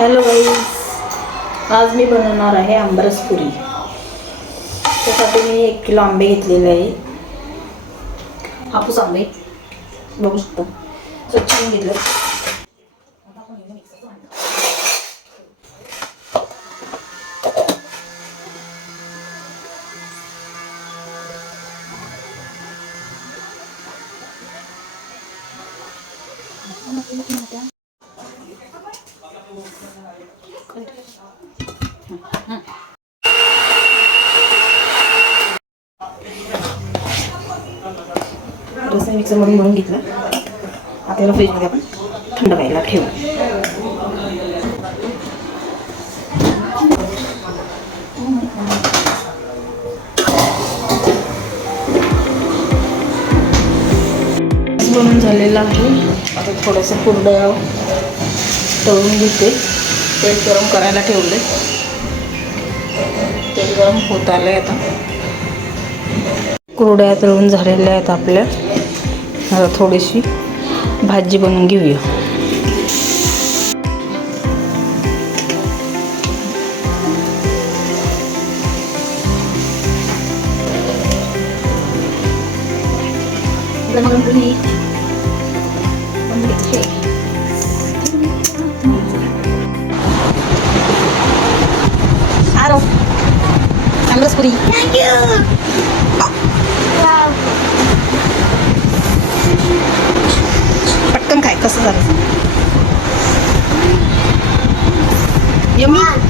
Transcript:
Hello guys, आज मी बनवणार आहे आंबरस पुरी. त्यासाठी मी 1 किलो आंबे घेतलेले आहे. हापूस आंबे बघू शकता, स्वच्छ करून घेतले. रस मिक्सरमधून मळून घेतलं. आता याला फ्रीजमध्ये आपण थंड व्हायला ठेवू. बनवून झालेलं आहे. आता थोडंसं कुरडया तळून घेते. तेल गरम करायला ठेवले. तेल गरम होत आलंय. आता कुरडया तळून झालेल्या आहेत आपल्या. आता थोडीशी भाजी बनवून घेऊया. आंबरस पुरी. पटकन काय कसं झालं. यम्मी.